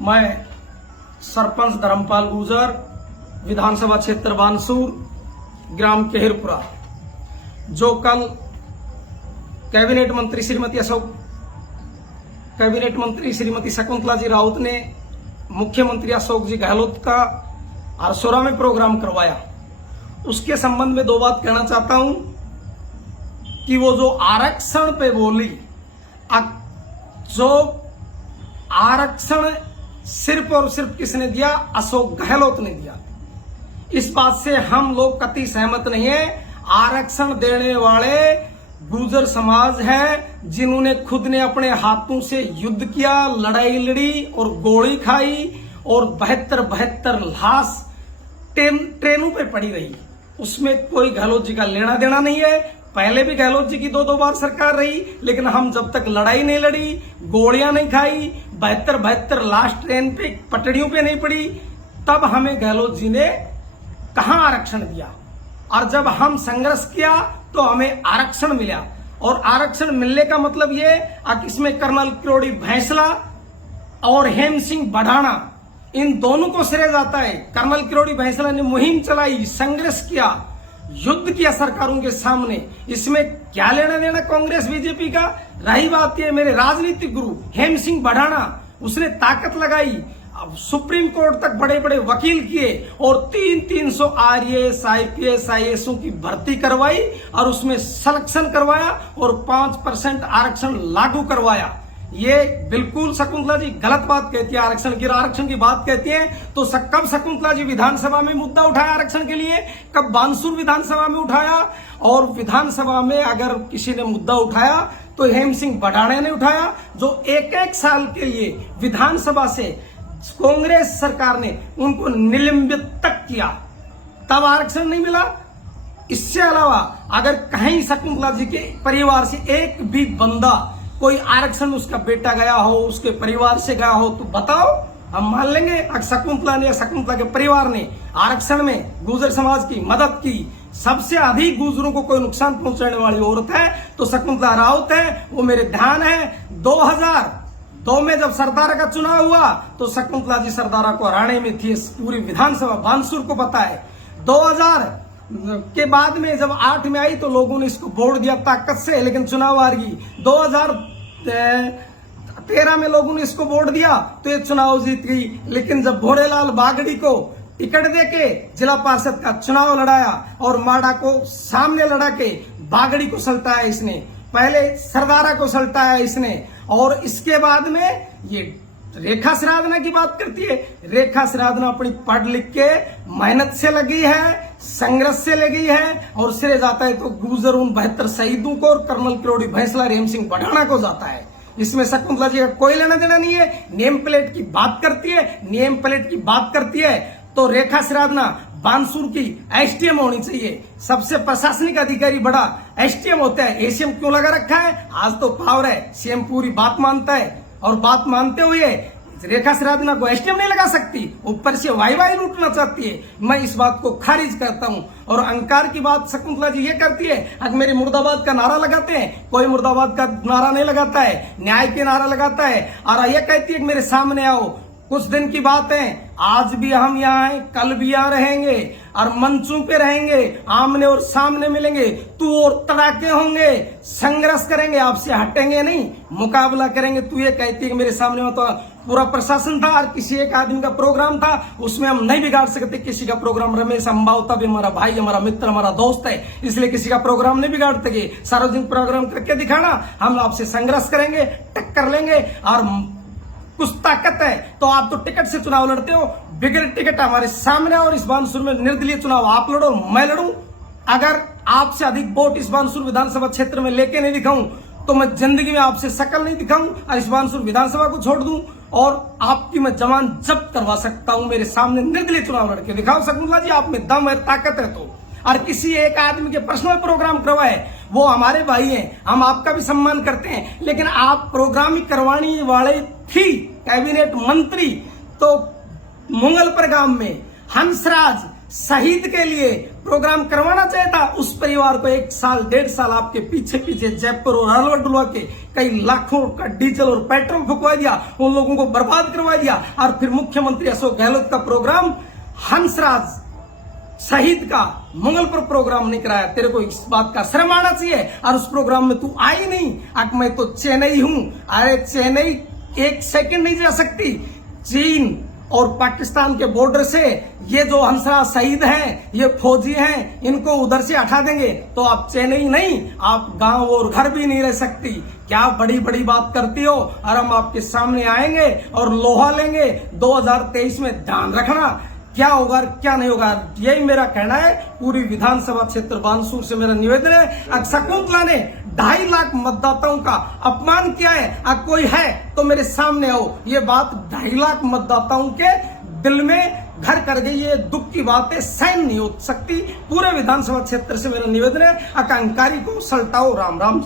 मैं सरपंच धर्मपाल गुजर, विधानसभा क्षेत्र बानसूर, ग्राम केहरपुरा, जो कल कैबिनेट मंत्री श्रीमती शकुंतला जी राउत ने मुख्यमंत्री अशोक जी गहलोत का आरसोरा में प्रोग्राम करवाया, उसके संबंध में दो बात कहना चाहता हूं कि वो जो आरक्षण पे बोली, जो आरक्षण सिर्फ और सिर्फ किसने दिया? अशोक गहलोत ने दिया। इस बात से हम लोग कतई सहमत नहीं है। आरक्षण देने वाले गुर्जर समाज है, जिन्होंने खुद ने अपने हाथों से युद्ध किया, लड़ाई लड़ी और गोली खाई और 72 लाश ट्रेनों पे पड़ी रही। उसमें कोई गहलोत जी का लेना देना नहीं है। पहले भी गहलोत जी की दो बार सरकार रही, लेकिन हम जब तक लड़ाई नहीं लड़ी, गोलियां नहीं खाई, 72 लाश ट्रेन पे पटड़ियों पे नहीं पड़ी, तब हमें गहलोत जी ने कहां आरक्षण दिया। और जब हम संघर्ष किया तो हमें आरक्षण मिला। और आरक्षण मिलने का मतलब ये कि इसमें कर्नल किरोड़ी भैंसला और हेम सिंह बढ़ाना, इन दोनों को श्रेय जाता है। कर्नल किरोड़ी भैंसला ने मुहिम चलाई, संघर्ष किया, युद्ध किया सरकारों के सामने। इसमें क्या लेना देना कांग्रेस बीजेपी का? रही बात ये, मेरे राजनीतिक गुरु हेम सिंह बढ़ाना, उसने ताकत लगाई, सुप्रीम कोर्ट तक बड़े बड़े वकील किए और 300 आरएएस आईपीएस आईएएसओं की भर्ती करवाई और उसमें सिलेक्शन करवाया और 5% आरक्षण लागू करवाया। ये बिल्कुल शकुंतला जी गलत बात कहती है। आरक्षण की बात कहती है तो कब शकुंतला जी विधानसभा में मुद्दा उठाया आरक्षण के लिए? कब बानसूर विधानसभा में उठाया? और विधानसभा में अगर किसी ने मुद्दा उठाया तो हेम सिंह बढ़ाने ने उठाया, जो एक साल के लिए विधानसभा से कांग्रेस सरकार ने उनको निलंबित तक किया, तब आरक्षण नहीं मिला। इससे अलावा अगर कहीं शकुंतला जी के परिवार से एक भी बंदा कोई आरक्षण, उसका बेटा गया हो, उसके परिवार से गया हो, तो बताओ, हम मान लेंगे। अगर शकुंतला ने, शकुंतला के परिवार ने आरक्षण में गुर्जर समाज की मदद की, सबसे अधिक गुर्जरों को कोई नुकसान पहुंचाने वाली औरत है तो शकुंतला राउत है। वो मेरे ध्यान है 2002 में जब सरदारा का चुनाव हुआ तो शकुंतला जी सरदारा को हराने में थी। पूरी विधानसभा बानसूर को पता है। 2000 के बाद में जब 8 में आई तो लोगों ने इसको वोट दिया ताकत से, लेकिन चुनाव हार गई। 2013 में लोगों ने इसको वोट दिया तो ये चुनाव जीत गई। लेकिन जब भोरेलाल बागड़ी को टिकट देके जिला पार्षद का चुनाव लड़ाया और माडा को सामने लड़ा के बागड़ी को सल्टाया इसने, पहले सरदारा को सल्टाया इसने, और इसके बाद में ये रेखा सिराधना की बात करती है। रेखा सिराधना अपनी पढ़ लिख के मेहनत से लगी है, संघर्ष से लगी है, और श्रेय जाता है तो गुर्जर उन 72 शहीदों को और कर्नल किरोड़ी भैंसला, हेम सिंह बढ़ाना को जाता है। इसमें शकुंतला जी का कोई लेना देना नहीं है। नेम प्लेट की बात करती है तो रेखा सिराधना बानसूर की एसटीएम होनी चाहिए। सबसे प्रशासनिक अधिकारी बड़ा एसटीएम होता है। एसीएम क्यों लगा रखा है? आज तो पावर है, सीएम पूरी बात मानता है, और बात मानते हुए रेखा सिराधना को एसटीएम नहीं लगा सकती, ऊपर से वाई लूटना चाहती है। मैं इस बात को खारिज करता हूं। और अहंकार की बात शकुंतला जी ये करती है, अगर मेरे मुर्दाबाद का नारा लगाते हैं, कोई मुर्दाबाद का नारा नहीं लगाता है, न्याय के नारा लगाता है। और ये कहती है कि मेरे सामने आओ। कुछ दिन की बात है, आज भी हम यहाँ हैं, कल भी यहाँ रहेंगे और मंचों पे रहेंगे, आमने और सामने मिलेंगे, तू और तड़ाके होंगे, संघर्ष करेंगे, आपसे हटेंगे नहीं, मुकाबला करेंगे। तू ये कहती है कि मेरे सामने में तो पूरा प्रशासन था और किसी एक आदमी का प्रोग्राम था, उसमें हम नहीं बिगाड़ सकते किसी का प्रोग्राम। रमेश अंबावता भी हमारा भाई, हमारा मित्र, हमारा दोस्त है, इसलिए किसी का प्रोग्राम नहीं बिगाड़ सके। सार्वजनिक प्रोग्राम करके दिखाना, हम आपसे संघर्ष करेंगे, टक्कर लेंगे, और कुछ ताकत है तो आप तो टिकट से चुनाव लड़ते हो, बिगड़ टिकट हमारे सामने। और इस बानसूर में निर्दलीय चुनाव आप लड़ो, मैं लड़ूं। अगर आपसे अधिक वोट इस बानसूर विधानसभा क्षेत्र में लेके नहीं दिखाऊं तो मैं जिंदगी में आपसे शकल नहीं दिखाऊं और इस बानसूर विधानसभा को छोड़ दूं और आपकी मैं जवान जब्त करवा सकता हूं। मेरे सामने निर्दलीय चुनाव लड़के दिखाओ शकुंतला जी, आप में दम है, ताकत है। तो और किसी एक आदमी के पर्सनल प्रोग्राम करवाए, वो हमारे भाई हैं, हम आपका भी सम्मान करते हैं, लेकिन आप प्रोग्राम करवाने वाले थी कैबिनेट मंत्री तो मंगलपर गांव में हंसराज शहीद के लिए प्रोग्राम करवाना चाहिए था। उस परिवार को 1 साल 1.5 साल आपके पीछे पीछे जयपुर और हलवा डुलवा के कई लाखों का डीजल और पेट्रोल फुकवा दिया, उन लोगों को बर्बाद करवा दिया। और फिर मुख्यमंत्री अशोक गहलोत का प्रोग्राम हंसराज शहीद का मंगलपुर प्रोग्राम नहीं कराया। तेरे को इस बात का शर्म आना चाहिए। और उस प्रोग्राम में तू आई नहीं। अब मैं तो चेन्नई हूं। अरे चेन्नई 1 सेकंड नहीं जा सकती। चीन और पाकिस्तान के बॉर्डर से ये जो हंसराज शहीद हैं, ये फौजी हैं, इनको उधर से हटा देंगे तो आप चेन्नई नहीं, आप गांव और घर भी नहीं रह सकती। क्या बड़ी बड़ी बात करती हो। और हम आपके सामने आएंगे और लोहा लेंगे 2023 में। ध्यान रखना क्या होगा क्या नहीं होगा। यही मेरा कहना है। पूरी विधानसभा क्षेत्र बानसूर से मेरा निवेदन है। शकुंतला ने 2.5 लाख मतदाताओं का अपमान किया है। कोई है तो मेरे सामने आओ। ये बात 2.5 लाख मतदाताओं के दिल में घर कर गई। ये दुख की बात है, सहन नहीं हो सकती। पूरे विधानसभा क्षेत्र से मेरा निवेदन है। आकांक्षी को सल्टाओ। राम राम।